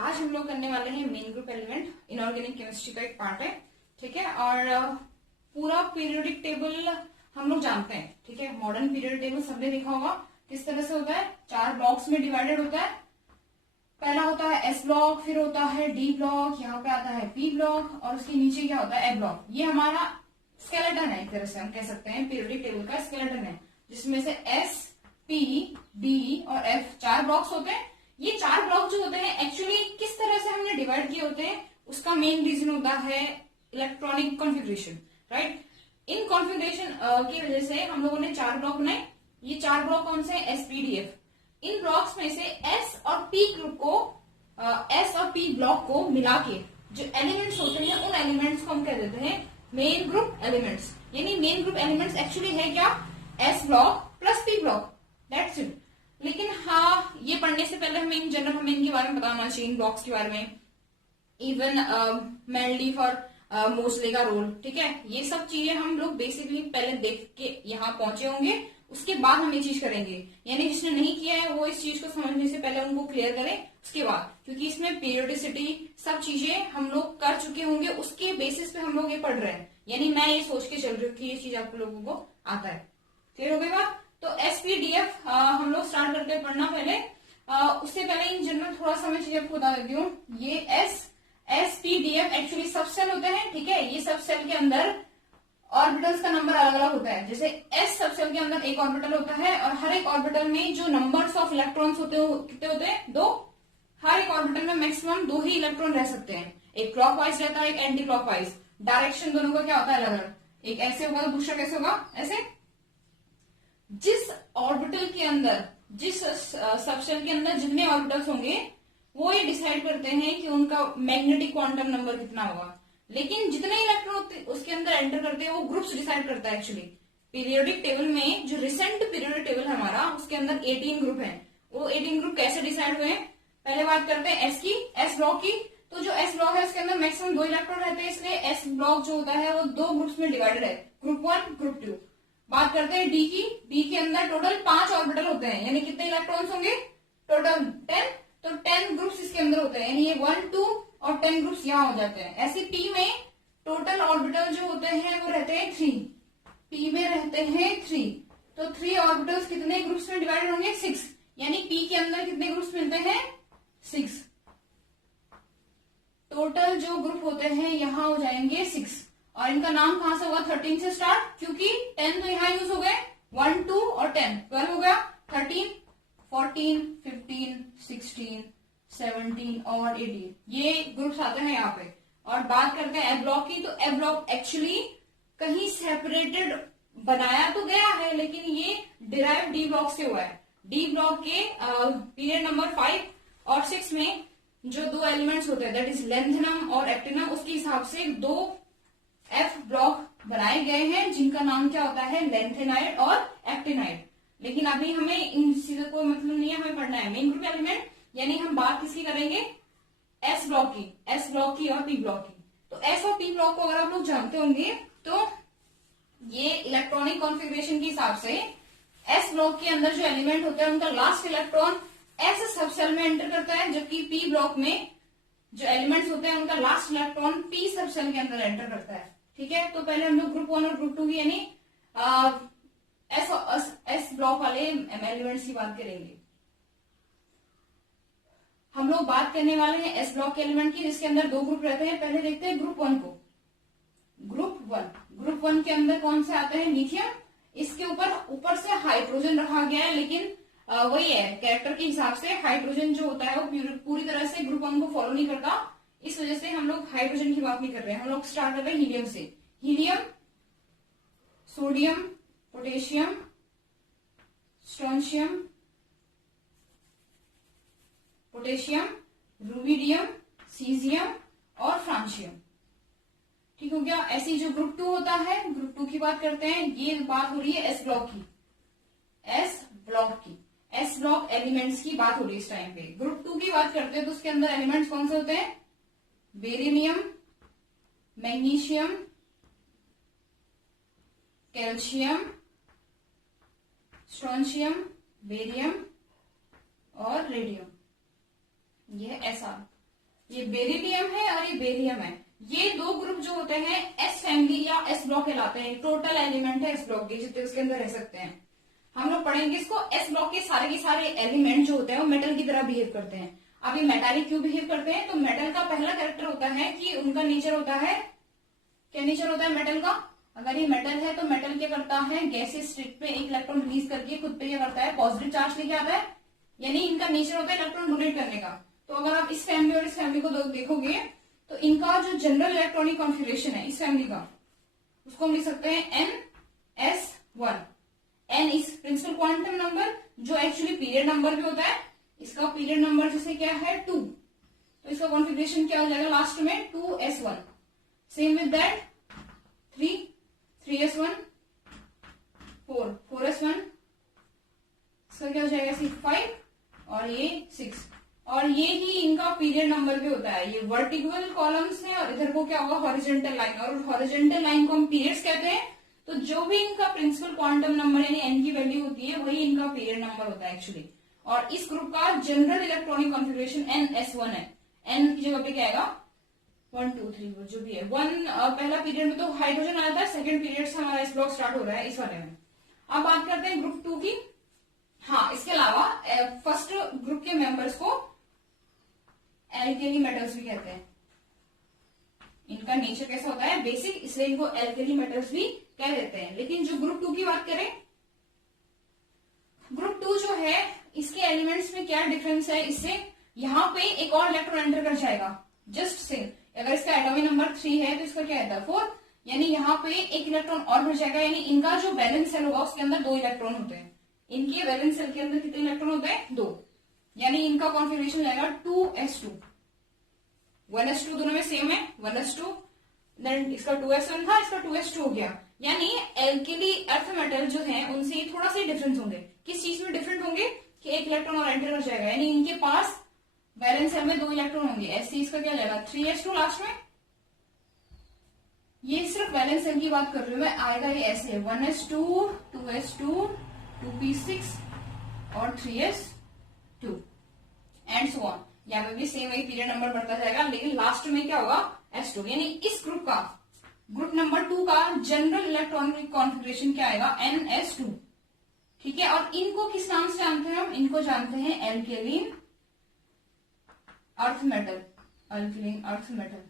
आज हम लोग करने वाले हैं main group element, inorganic chemistry का एक पार्ट है, ठीक है। और पूरा पीरियोडिक टेबल हम लोग जानते हैं, ठीक है। मॉडर्न पीरियोडिक टेबल सबने देखा होगा किस तरह से होता है, 4 ब्लॉक्स में डिवाइडेड होता है। पहला होता है एस ब्लॉक, फिर होता है डी ब्लॉक, यहाँ पे आता है पी ब्लॉक और उसके नीचे क्या होता है ए ब्लॉक। ये हमारा स्केलेटन है, एक तरह से हम कह सकते हैं पीरियोडिक टेबल का स्केलेटन है, जिसमें से एस, पी, डी और एफ 4 ब्लॉक्स होते हैं। ये 4 ब्लॉक जो होते हैं एक्चुअली किस तरह से हमने डिवाइड किए होते हैं, उसका मेन रीजन होता है electronic configuration, right. In configuration की वजह से हम लोगों ने 4 ब्लॉक बनाए। ये 4 ब्लॉक कौन से हैं, एस, पी, डी, एफ। इन ब्लॉक्स में से एस और पी ग्रुप को, एस और पी ब्लॉक को मिला के जो एलिमेंट्स होते हैं उन एलिमेंट्स को हम कह देते हैं मेन ग्रुप एलिमेंट्स। यानी मेन ग्रुप एलिमेंट्स एक्चुअली है क्या, S block plus P block, that's it. लेकिन हाँ, ये पढ़ने से पहले हमें इन जनरल हमें इनके बारे में पता होना चाहिए, इन ब्लॉक्स के बारे में, इवन मैनलीफ और मोस्ले का रोल, ठीक है। ये सब चीजें हम लोग बेसिकली पहले देख के यहाँ पहुंचे होंगे, उसके बाद हम ये चीज करेंगे। यानी जिसने नहीं किया है वो इस चीज को समझने से पहले उनको क्लियर करें, उसके बाद, क्योंकि इसमें पीरियोडिसिटी सब चीजें हम लोग कर चुके होंगे, उसके बेसिस पे हम लोग ये पढ़ रहे हैं। यानी मैं ये सोच के चल रही हूँ कि ये चीज आप लोगों को आता है। क्लियर हो गई बात। तो एस, पी, डी, एफ हम लोग स्टार्ट करते हैं पढ़ना। पहले उससे पहले इन जनरल थोड़ा सा मैं चीज आपको बता देती हूँ। ये S, P, D, F actually सब सेल होते हैं, ठीक है। ये सब सेल के अंदर ऑर्बिटल्स का नंबर अलग अलग होता है। जैसे एस सब सेल के अंदर एक ऑर्बिटल होता है और हर एक ऑर्बिटल में जो नंबर्स ऑफ इलेक्ट्रॉन्स होते हैं कितने होते हैं, 2। हर एक ऑर्बिटल में मैक्सिमम 2 ही इलेक्ट्रॉन रह सकते हैं। एक क्लॉकवाइज रहता है, एक एंटी क्लॉकवाइज। डायरेक्शन दोनों का क्या होता है, अलग अलग। एक ऐसे होगा तो दूसरा कैसे होगा, ऐसे। जिस ऑर्बिटल के अंदर, जिस सबसेल के अंदर जितने ऑर्बिटल्स होंगे वो ये डिसाइड करते हैं कि उनका मैग्नेटिक क्वांटम नंबर कितना होगा। लेकिन जितने इलेक्ट्रॉन उसके अंदर एंटर करते हैं वो ग्रुप्स डिसाइड करता है एक्चुअली। पीरियोडिक टेबल में जो रिसेंट पीरियोडिक टेबल है हमारा, उसके अंदर 18 ग्रुप है। वो 18 ग्रुप कैसे डिसाइड हुए हैं, पहले बात करते हैं एस की, एस ब्लॉक की। तो जो एस ब्लॉक है उसके अंदर मैक्सिमम 2 इलेक्ट्रॉन रहते हैं, इसलिए एस ब्लॉक जो होता है वो 2 ग्रुप्स में डिवाइडेड है, ग्रुप 1, ग्रुप 2। बात करते हैं डी की। डी के अंदर टोटल 5 ऑर्बिटल होते हैं, यानी कितने इलेक्ट्रॉन्स होंगे, टोटल 10। तो 10 ग्रुप्स इसके अंदर होते हैं, यानी ये 1, 2 और 10 ग्रुप्स यहाँ हो जाते हैं। ऐसे पी में टोटल ऑर्बिटल जो होते हैं वो रहते हैं 3। पी में रहते हैं 3, तो 3 ऑर्बिटल्स कितने ग्रुप्स में डिवाइडेड होंगे, 6। यानी पी के अंदर कितने ग्रुप्स मिलते हैं, 6। टोटल जो ग्रुप होते हैं यहाँ हो जाएंगे 6। और इनका नाम कहां से होगा, 13 से स्टार्ट, क्योंकि 10 तो यहाँ यूज हो गए, 1, 2 और 10, 12 हो गया। 13, 14, 15, 16, 17 और 18 ये ग्रुप्स आते हैं यहाँ पे। और बात करते हैं ए ब्लॉक की। तो ए ब्लॉक एक्चुअली कहीं सेपरेटेड बनाया तो गया है, लेकिन ये डिराइव डी ब्लॉक से हुआ है। डी ब्लॉक के पीरियड नंबर 5 और 6 में जो 2 एलिमेंट्स होते हैं, दैट इज लेंथेनम और एक्टिनम, उसके हिसाब से 2 एफ ब्लॉक बनाए गए हैं, जिनका नाम क्या होता है, लेंथेनाइड और एक्टिनाइड। लेकिन अभी हमें इन चीजों को मतलब नहीं है, हमें पढ़ना है मेन ग्रुप एलिमेंट। यानी हम बात किसकी करेंगे, एस ब्लॉक की, एस ब्लॉक की और पी ब्लॉक की। तो एस और पी ब्लॉक को अगर आप लोग जानते होंगे तो ये इलेक्ट्रॉनिक कॉन्फ़िगरेशन के हिसाब से एस ब्लॉक के अंदर जो एलिमेंट होता है उनका लास्ट इलेक्ट्रॉन एस सब सेल में एंटर करता है, जबकि पी ब्लॉक में जो एलिमेंट्स होते हैं उनका लास्ट इलेक्ट्रॉन पी सब सेल के अंदर एंटर करता है, ठीक है। तो पहले हम लोग ग्रुप 1 और ग्रुप 2 की यानी एस ब्लॉक वाले एलिमेंट्स की बात करेंगे। हम लोग बात करने वाले हैं एस ब्लॉक के एलिमेंट की, जिसके अंदर 2 ग्रुप रहते हैं। पहले देखते हैं ग्रुप 1 को। ग्रुप 1 के अंदर कौन से आते हैं, लिथियम। इसके ऊपर से हाइड्रोजन रखा गया है, लेकिन वही है, कैरेक्टर के हिसाब से हाइड्रोजन जो होता है वो पूरी तरह से ग्रुप 1 को फॉलो नहीं करता। इस वजह से हम लोग हाइड्रोजन की बात नहीं कर रहे हैं। हम लोग स्टार्ट कर रहे हैं हीलियम से। Helium, sodium, potassium, strontium, potassium, rubidium, caesium और फ्रांशियम, ठीक हो गया। ऐसी जो ग्रुप 2 होता है, ग्रुप 2 की बात करते हैं। ये बात हो रही है एस ब्लॉक की, एस ब्लॉक की, एस ब्लॉक एलिमेंट्स की बात हो रही है इस टाइम पे। ग्रुप 2 की बात करते हैं तो उसके अंदर एलिमेंट्स कौन से होते हैं, beryllium, magnesium, calcium, strontium, barium और रेडियम। ये ऐसा ये बेरिलियम है और ये बेरियम है। ये दो ग्रुप जो होते हैं एस फैमिली या एस ब्लॉक कहलाते हैं। टोटल एलिमेंट है एस ब्लॉक के जितने उसके अंदर रह सकते हैं। हम लोग पढ़ेंगे इसको। एस ब्लॉक के सारे एलिमेंट जो होते हैं वो मेटल की तरह बिहेव करते हैं। अब ये मेटालिक क्यों बिहेव करते हैं? तो मेटल का पहला कैरेक्टर होता है कि उनका नेचर होता है, क्या नेचर होता है मेटल का? अगर ये मेटल है तो मेटल क्या करता है, गैसियस स्टेट पे एक इलेक्ट्रॉन रिलीज करके खुद पे क्या करता है, पॉजिटिव चार्ज लेके आता है। यानी इनका नेचर होता है इलेक्ट्रॉन डोनेट करने का। तो अगर आप इस फैमिली और इस फैमिली को देखोगे तो इनका जो जनरल इलेक्ट्रॉनिक कॉन्फिगरेशन है इस फैमिली का, उसको हम लिख सकते हैं NS1। N is principal quantum number जो एक्चुअली पीरियड नंबर भी होता है। इसका पीरियड नंबर जैसे क्या है 2, तो इसका कॉन्फिगरेशन क्या हो जाएगा लास्ट में 2s1। Same with that 3s1, 4s1, इसका क्या हो जाएगा 5 और ये 6। और ये ही इनका पीरियड नंबर भी होता है। ये वर्टिकल कॉलम्स है और इधर को क्या होगा हॉरिजॉन्टल लाइन, और हॉरिजॉन्टल लाइन को हम पीरियड्स कहते हैं। तो जो भी इनका प्रिंसिपल क्वांटम नंबर यानी n की वैल्यू होती है वही इनका पीरियड नंबर होता है एक्चुअली। और इस ग्रुप का जनरल इलेक्ट्रॉनिक कॉन्फिगरेशन NS1 है। n की जगह पे क्या आएगा 1 2 3 जो भी है 1। पहला पीरियड में तो हाइड्रोजन आया था, सेकंड पीरियड से हमारा इस ब्लॉक स्टार्ट हो रहा है इस वाले में। अब बात करते हैं ग्रुप 2 की। हाँ, इसके अलावा फर्स्ट ग्रुप के मेंबर्स को एल्केली मेटल्स भी कहते हैं। इनका नेचर कैसा होता है बेसिक, इसलिए इनको एल्केली मेटल्स भी कह देते हैं। लेकिन जो ग्रुप 2 की बात करें, ग्रुप 2 जो है इसके एलिमेंट्स में क्या डिफरेंस है इससे, यहाँ पे एक और इलेक्ट्रॉन एंटर कर जाएगा जस्ट सेम। अगर इसका एटॉमिक नंबर 3 है तो इसका क्या है 4, यानी यहाँ पे एक इलेक्ट्रॉन और भर जाएगा। यानी इनका जो वैलेंस सेल होगा उसके अंदर 2 इलेक्ट्रॉन होते हैं। इनके वैलेंस सेल के अंदर कितने इलेक्ट्रॉन होते हैं 2, यानी इनका कॉन्फिगरेशन जाएगा 2s2। 1s2 दोनों में सेम है 1s2, देन इसका 2s1 था, इसका 2s2 हो गया। यानी एल्केली अर्थ मेटल जो है उनसे थोड़ा सा डिफरेंस होंगे। किस चीज में डिफरेंट होंगे कि एक इलेक्ट्रॉन और एंटर कर जाएगा, यानी इनके पास वैलेंस सेल में 2 इलेक्ट्रॉन होंगे। ऐसे इसका क्या जाएगा 3s2 लास्ट में। ये सिर्फ वैलेंस सेल की बात कर रही हूं मैं, आएगा ये ऐसे 1s2, 2s2, 2p6 और 3s2 एंड सो ऑन। यहाँ पे भी सेम वही पीरियड नंबर बढ़ता जाएगा, लेकिन लास्ट में क्या होगा s2। यानी इस ग्रुप का, ग्रुप नंबर 2 का जनरल इलेक्ट्रॉनिक कॉन्फिगरेशन क्या आएगा NS2। ठीक है, और इनको किस नाम से जानते हैं हम? इनको जानते हैं एल्केलिन अर्थ मेटल। एल्केलिन earth metal.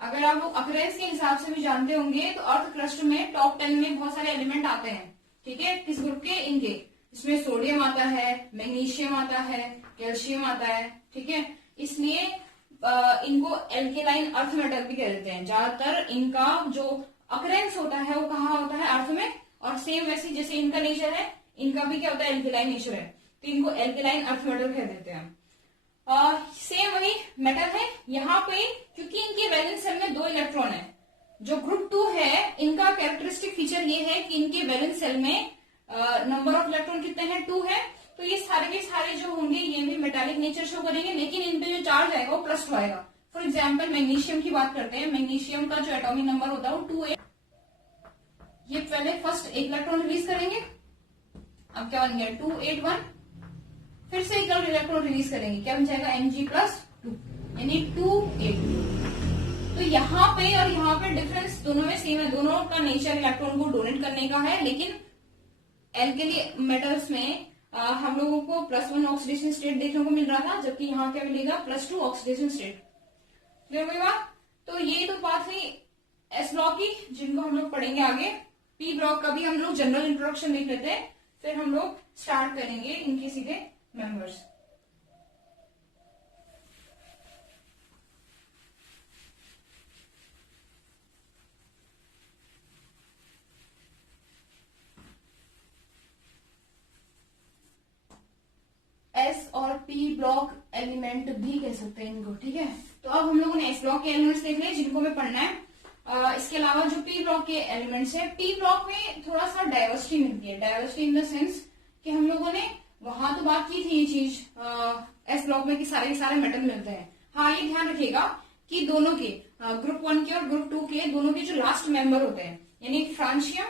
अगर आप लोग अकरेंस के हिसाब से भी जानते होंगे तो अर्थ क्रस्ट में टॉप 10 में बहुत सारे एलिमेंट आते हैं। ठीक है, किस ग्रुप के? इनके। इसमें सोडियम आता है, मैग्नीशियम आता है, कैल्शियम आता है। ठीक है, इसलिए इनको एल्केलाइन अर्थ मेटल भी कह देते हैं। ज्यादातर इनका जो अकरेंस होता है वो कहाँ होता है अर्थ में, और सेम वैसे जैसे इनका नेचर है इनका भी क्या होता है एल्केलाइन नेचर है, तो इनको एल्केलाइन अर्थ मेटल कह देते हैं। सेम वही मेटल है यहाँ पे, क्योंकि इनके वैलेंस सेल में 2 इलेक्ट्रॉन है। जो ग्रुप 2 है इनका कैरेक्टरिस्टिक फीचर ये है कि इनके वैलेंस सेल में नंबर ऑफ इलेक्ट्रॉन कितने हैं 2 है। तो ये सारे के सारे जो होंगे ये भी मेटालिक नेचर शो करेंगे, लेकिन इन पे जो चार्ज आएगा वो +2 आएगा। फॉर एग्जाम्पल मैग्नीशियम की बात करते हैं, मैग्नीशियम का जो एटॉमिक नंबर होता है वो 2 ये पहले फर्स्ट एक इलेक्ट्रॉन रिलीज करेंगे, अब क्या बन गया 281, फिर से एक और इलेक्ट्रॉन रिलीज करेंगे, क्या बन जाएगा Mg+2 यानी 282। तो यहाँ पे और यहाँ पे डिफरेंस दोनों में सेम है, दोनों का नेचर इलेक्ट्रॉन को डोनेट करने का है। लेकिन एल्केली मेटल्स में हम लोगों को +1 ऑक्सीडेशन स्टेट देखने को मिल रहा था, जबकि यहाँ क्या मिलेगा +2 ऑक्सीडेशन स्टेट। क्लियर हुई बात? तो ये तो बात हुई एस ब्लॉक की, जिनको हम लोग पढ़ेंगे आगे। पी ब्लॉक का भी हम लोग जनरल इंट्रोडक्शन देख लेते हैं, फिर हम लोग स्टार्ट करेंगे इनके सीधे मेंबर्स। एस और पी ब्लॉक एलिमेंट भी कह सकते हैं इनको। ठीक है, तो अब हम लोगों ने एस ब्लॉक के एलिमेंट्स देख लिए जिनको हमें पढ़ना है। इसके अलावा जो पी ब्लॉक के एलिमेंट्स है, पी ब्लॉक में थोड़ा सा डाइवर्सिटी मिलती है। डाइवर्सिटी इन द सेंस कि हम लोगों ने वहां तो बात की थी ये चीज एस ब्लॉक में कि सारे के सारे मेटल मिलते हैं। हाँ, ये ध्यान रखिएगा कि दोनों के ग्रुप 1 के और ग्रुप 2 के दोनों के जो लास्ट मेंबर होते हैं, यानी फ्रांशियम,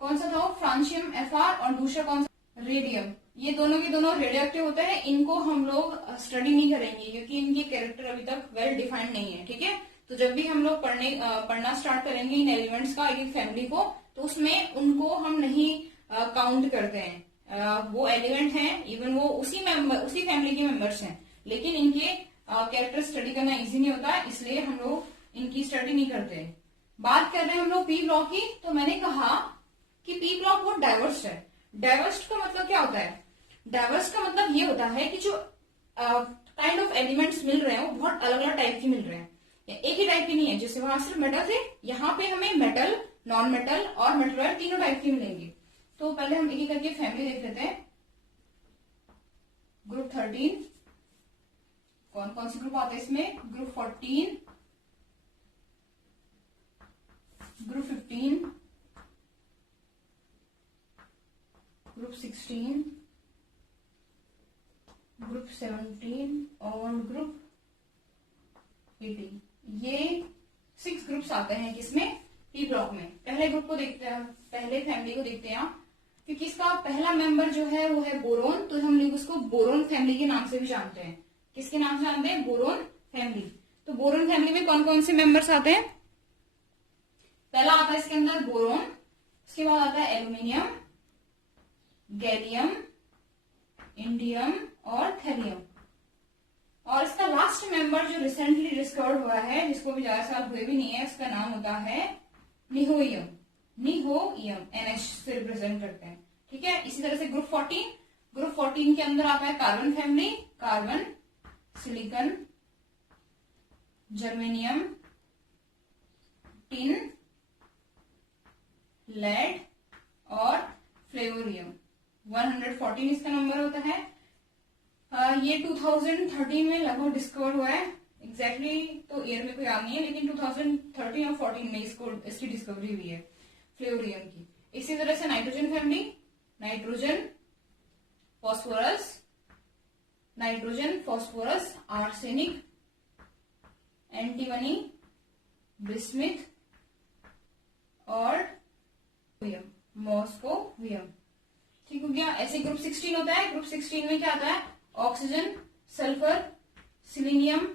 कौन सा था वो फ्रांशियम Fr, और दूसरा कौन सा रेडियम, ये दोनों के दोनों रेडियो एक्टिव होते हैं। इनको हम लोग स्टडी नहीं करेंगे क्योंकि इनके कैरेक्टर अभी तक वेल डिफाइंड नहीं है, ठीक है। तो जब भी हम लोग पढ़ना स्टार्ट करेंगे इन एलिमेंट्स का, एक फैमिली को, तो उसमें उनको हम नहीं काउंट करते हैं। वो एलिमेंट हैं, इवन वो उसी फैमिली के मेंबर्स हैं, लेकिन इनके कैरेक्टर स्टडी करना इजी नहीं होता, इसलिए हम लोग इनकी स्टडी नहीं करते। बात कर रहे हैं हम लोग पी ब्लॉक की, तो मैंने कहा कि पी ब्लॉक बहुत डाइवर्स है। डाइवर्स का मतलब क्या होता है? डाइवर्स का मतलब ये होता है कि जो काइंड ऑफ एलिमेंट्स मिल रहे हैं वो बहुत अलग अलग टाइप के मिल रहे हैं, एक ही टाइप के नहीं है। जैसे वहां सिर्फ मेटल थे, यहाँ पे हमें मेटल, नॉन मेटल और मेटलॉइड तीनों टाइप के मिलेंगे। तो पहले हम एक एक करके फैमिली देख लेते हैं। ग्रुप 13, कौन कौन से ग्रुप आते हैं इसमें? ग्रुप 14, ग्रुप 15, ग्रुप 16, ग्रुप 17 और ग्रुप 18। ये 6 ग्रुप्स आते हैं किसमें? पी ब्लॉक में। पहले ग्रुप को देखते हैं, पहले फैमिली को देखते हैं, क्योंकि इसका पहला मेंबर जो है वो है बोरोन, तो हम लोग उसको बोरोन फैमिली के नाम से भी जानते हैं। किसके नाम से जानते हैं? Boron family. तो बोरोन फैमिली में कौन कौन से मेंबर्स आते हैं? पहला आता है इसके अंदर बोरोन, उसके बाद आता है एल्यूमिनियम, गैलियम, इंडियम और थैलियम। और इसका लास्ट मेंबर जो रिसेंटली डिस्कवर्ड हुआ है, जिसको भी ज्यादा साल हुए भी नहीं है, उसका नाम होता है निहोइयम। निहोइयम NH से रिप्रेजेंट करते हैं, ठीक है। इसी तरह से ग्रुप 14, ग्रुप 14 के अंदर आता है carbon family, carbon, silicon, germanium, tin, lead और फ्लेवोरियम। 114 इसका नंबर होता है। ये 2013 में लगभग डिस्कवर हुआ है। एग्जैक्टली तो ईयर में कोई याद नहीं है, लेकिन 2013 और 14 में इसकी डिस्कवरी हुई है फ्लेवोरियम की। इसी तरह से nitrogen family, nitrogen, phosphorus, nitrogen, phosphorus, arsenic, antimony, bismuth और मॉस्कोवियम। ठीक हो गया। ऐसे ग्रुप 16 होता है। ग्रुप 16 में क्या आता है? Oxygen, sulphur, selenium,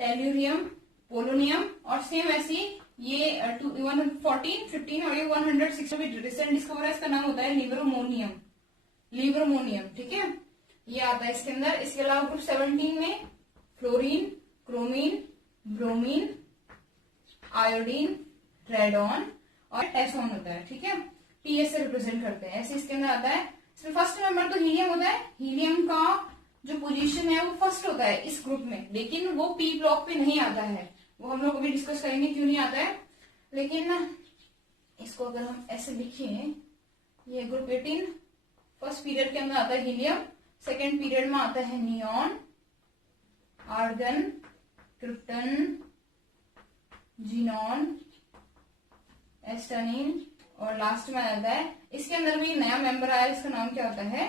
tellurium, polonium और सेम ऐसी ये 114, 15 और ये 106 रिसेंट डिस्कवर है, इसका नाम होता है लिब्रोमोनियम। लिब्रोमोनियम, ठीक है, ये आता है इसके अंदर। इसके अलावा ग्रुप 17 में फ्लोरीन, क्रोमीन, ब्रोमीन, आयोडीन, रेडॉन और टेसॉन होता है, ठीक है। पीएस से रिप्रेजेंट करते हैं। ऐसे इसके अंदर आता है। इसमें फर्स्ट नंबर तो हीलियम होता है। हीलियम का जो पोजीशन है वो फर्स्ट होता है इस ग्रुप में, लेकिन वो पी ब्लॉक पे नहीं आता है। वो हम लोग अभी डिस्कस करेंगे क्यों नहीं आता है। लेकिन इसको अगर हम ऐसे लिखें, ये ग्रुप 18 फर्स्ट पीरियड के अंदर आता है हीलियम, सेकेंड पीरियड में आता है नियॉन, आर्गन, क्रिप्टन, जीनॉन, एस्टनिन और लास्ट में आता है। इसके अंदर भी नया मेंबर आया, इसका नाम क्या होता है?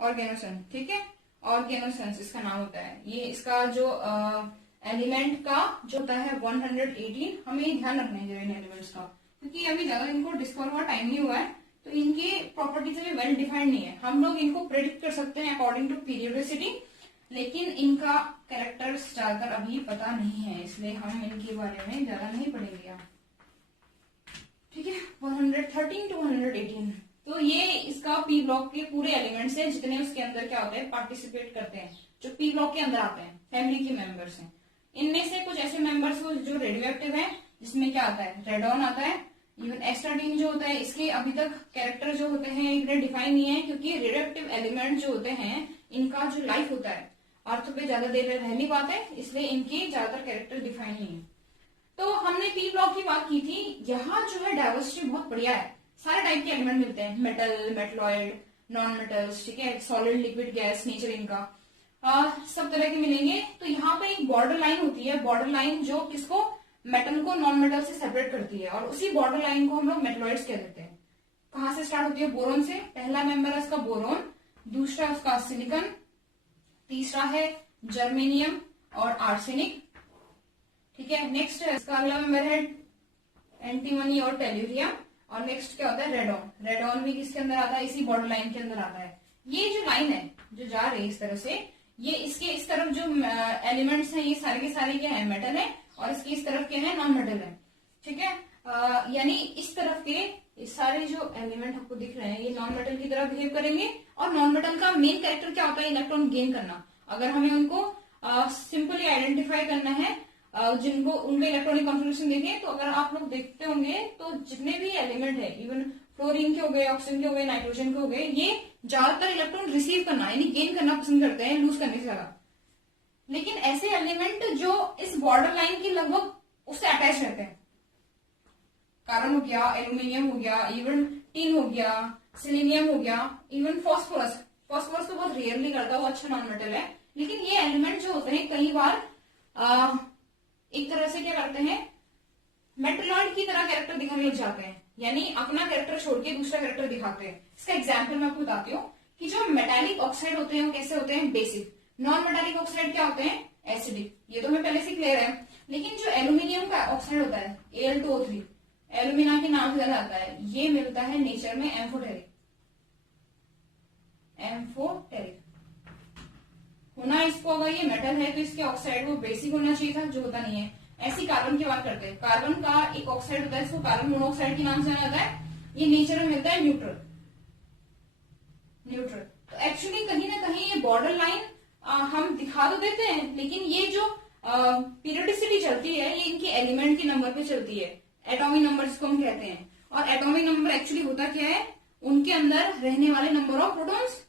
ऑर्गेनोसन, ठीक है। ऑर्गेनोसन्स इसका नाम होता है। ये इसका जो एलिमेंट का जो होता है 118, हमें ध्यान रखना है इन एलिमेंट्स का, क्योंकि अभी ज्यादा इनको डिस्कवर हुआ टाइम नहीं हुआ है, तो इनकी प्रॉपर्टीज अभी वेल डिफाइंड नहीं है। हम लोग इनको प्रेडिक्ट कर सकते हैं अकॉर्डिंग टू पीरियोडिसिटी, लेकिन इनका कैरेक्टर्स ज्यादातर अभी पता नहीं है, इसलिए हम इनके बारे में ज्यादा नहीं पढ़ेंगे, ठीक है। 113 to 118, तो ये इसका पी ब्लॉक के पूरे एलिमेंट्स हैं, जितने उसके अंदर क्या होते हैं, पार्टिसिपेट करते हैं, जो पी ब्लॉक के अंदर आते हैं, फैमिली के मेंबर्स हैं। इनमें से कुछ ऐसे मेंबर्स जो रेडियो एक्टिव है, जिसमें क्या आता है? रेडॉन आता है। इवन एस्ट्राडीन जो होता है, इसके अभी तक कैरेक्टर जो होते हैं इतने डिफाइन नहीं है, क्योंकि रेडियो एक्टिव एलिमेंट जो होते हैं इनका जो लाइफ होता है अर्थ पे ज्यादा देर रह नहीं पाते, इसलिए इनकी ज्यादातर कैरेक्टर डिफाइन नहीं है। तो हमने पी ब्लॉक की बात की थी। यहाँ जो है डाइवर्सिटी बहुत बढ़िया है, सारे टाइप के एलिमेंट मिलते हैं, मेटल, मेटलॉइड, नॉन मेटल्स, ठीक है, सॉलिड, लिक्विड, गैस, नेचर इनका सब तरह के मिलेंगे। तो यहाँ पे एक बॉर्डर लाइन होती है, बॉर्डर लाइन जो किसको? मेटल को नॉन मेटल से सेपरेट करती है, और उसी बॉर्डर लाइन को हम लोग मेटलॉइड्स कह देते हैं। कहाँ से स्टार्ट होती है? बोरोन से। पहला मेंबर है उसका बोरोन, दूसरा उसका सिलिकॉन, तीसरा है जर्मेनियम और आर्सेनिक, ठीक है। नेक्स्ट इसका अगला मेंबर है एंटीमनी और टेल्यूरियम, और नेक्स्ट क्या होता है रेडॉन। रेडॉन भी किसके अंदर आता है, इसी बॉर्डर लाइन के अंदर आता है। ये जो लाइन है जो जा रही है इस तरह से, ये इसके इस तरफ जो एलिमेंट्स हैं ये सारे के सारे क्या है, मेटल है, और इसके इस तरफ क्या है, नॉन मेटल है। ठीक है, यानी इस तरफ के ये सारे जो एलिमेंट आपको दिख रहे हैं ये नॉन मेटल की तरह बिहेव करेंगे। और नॉन मेटल का मेन कैरेक्टर क्या होता है, इलेक्ट्रॉन गेन करना। अगर हमें उनको सिंपली आइडेंटिफाई करना है, जिनको उनमें इलेक्ट्रॉनिक कॉन्फ़िगरेशन देखें, तो अगर आप लोग देखते होंगे तो जितने भी एलिमेंट है, इवन फ्लोरीन के हो गए, ऑक्सीजन के हो गए, नाइट्रोजन के हो गए, ये ज्यादातर इलेक्ट्रॉन रिसीव करना यानी गेन करना पसंद करते हैं, लूज करने से ज्यादा। लेकिन ऐसे एलिमेंट जो इस बॉर्डर लाइन के लगभग उससे अटैच रहते हैं, कार्बन हो गया, एल्यूमिनियम हो गया, इवन टिन हो गया, सिलीनियम हो गया, इवन फॉस्फोरस। फॉस्फोरस तो बहुत रेयरली करता है, वो अच्छा नॉन मेटल है। लेकिन ये एलिमेंट जो होते हैं कई बार एक तरह से क्या करते हैं, मेटलॉइड की तरह कैरेक्टर दिखाने लग जाते हैं, यानी अपना कैरेक्टर छोड़ के दूसरा कैरेक्टर दिखाते हैं। इसका एग्जाम्पल मैं आपको बताती हूँ कि जो मेटालिक ऑक्साइड होते हैं वो कैसे होते हैं, बेसिक। नॉन मेटालिक ऑक्साइड क्या होते हैं, एसिडिक। ये तो हमें पहले से क्लियर है। लेकिन जो एल्यूमिनियम का ऑक्साइड होता है Al2O3, एल्यूमिना के नाम से जाना जाता है, ये मिलता है नेचर में एम्फोटेरिक। एम्फोटेरिक होना इसको, अगर ये मेटल है तो इसके ऑक्साइड वो बेसिक होना चाहिए था, जो होता नहीं है। ऐसी कार्बन की बात करते हैं, कार्बन का एक ऑक्साइड होता है, इसको कार्बन मोनोऑक्साइड के नाम से जाना जाता है, ये नेचर में मिलता है न्यूट्रल। न्यूट्रल तो एक्चुअली कहीं ना कहीं ये बॉर्डर लाइन हम दिखा तो देते हैं, लेकिन ये जो पीरियोडिसिटी चलती है ये इनके एलिमेंट के नंबर पे चलती है, एटॉमिक नंबर जिसको हम कहते हैं। और एटॉमिक नंबर एक्चुअली होता क्या है, उनके अंदर रहने वाले नंबर ऑफ प्रोटॉन्स,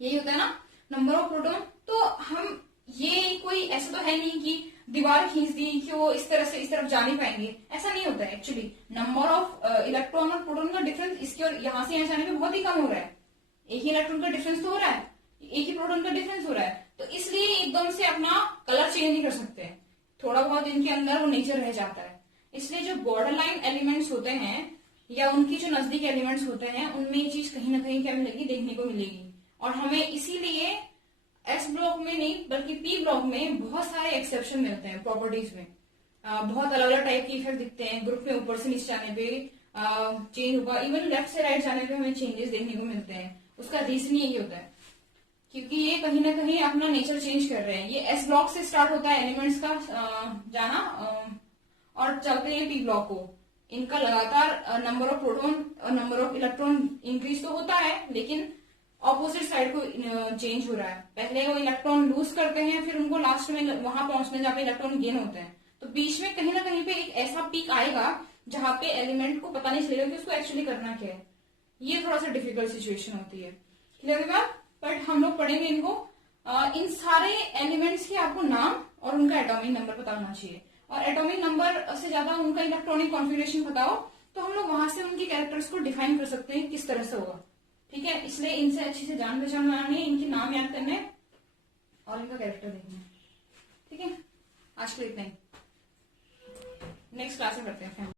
यही होता है ना, नंबर ऑफ प्रोटॉन। तो हम ये कोई ऐसा तो है नहीं कि दीवार खींच दी कि वो इस तरह से इस तरफ जा नहीं पाएंगे, ऐसा नहीं होता है। एक्चुअली नंबर ऑफ इलेक्ट्रॉन और प्रोटॉन का डिफरेंस इसके और यहां से यहां जाने में बहुत ही कम हो रहा है। एक ही इलेक्ट्रॉन का डिफरेंस तो हो रहा है, एक ही प्रोटॉन का डिफरेंस हो रहा है, तो इसलिए एकदम से अपना कलर चेंज नहीं कर सकते, थोड़ा बहुत इनके अंदर वो नेचर रह जाता है। इसलिए जो बॉर्डर लाइन एलिमेंट्स होते हैं या उनकी जो नजदीक एलिमेंट्स होते हैं उनमें ये चीज कहीं ना कहीं क्या मिलेगी, देखने को मिलेगी। और हमें इसीलिए एस ब्लॉक में नहीं बल्कि पी ब्लॉक में बहुत सारे एक्सेप्शन मिलते हैं प्रॉपर्टीज में। बहुत अलग अलग टाइप के इफेक्ट दिखते हैं। ग्रुप में ऊपर से नीचे जाने पे चेंज होगा, इवन लेफ्ट से राइट जाने पे हमें चेंजेस देखने को मिलते हैं। उसका रीजन यही होता है क्योंकि ये कहीं ना कहीं अपना नेचर चेंज कर रहे हैं। ये एस ब्लॉक से स्टार्ट होता है एलिमेंट्स का जाना और चलते हैं पी ब्लॉक को। इनका लगातार नंबर ऑफ प्रोटॉन और नंबर ऑफ इलेक्ट्रॉन इंक्रीज तो होता है, लेकिन ऑपोजिट साइड को चेंज हो रहा है। पहले वो इलेक्ट्रॉन लूज करते हैं, फिर उनको लास्ट में वहां पहुंचने जहाँ पे इलेक्ट्रॉन गेन होते हैं, तो बीच में कहीं ना कहीं पे एक ऐसा पीक आएगा जहां पे एलिमेंट को पता नहीं चलेगा कि उसको एक्चुअली करना क्या है। ये थोड़ा सा डिफिकल्ट सिचुएशन होती है, क्लियर है। बट हम लोग पढ़ेंगे इनको। इन सारे एलिमेंट्स के आपको नाम और उनका एटॉमिक नंबर पता होना चाहिए, और एटॉमिक नंबर से ज्यादा उनका इलेक्ट्रॉनिक कॉन्फ़िगरेशन बताओ तो हम लोग वहां से उनके कैरेक्टर्स को डिफाइन कर सकते हैं किस तरह से होगा। ठीक है, इसलिए इनसे अच्छे से जान पहचान बनानी है, इनके नाम याद करने और इनका कैरेक्टर देखना है। ठीक है, आज के लिए इतना ही, नेक्स्ट क्लास में करते हैं।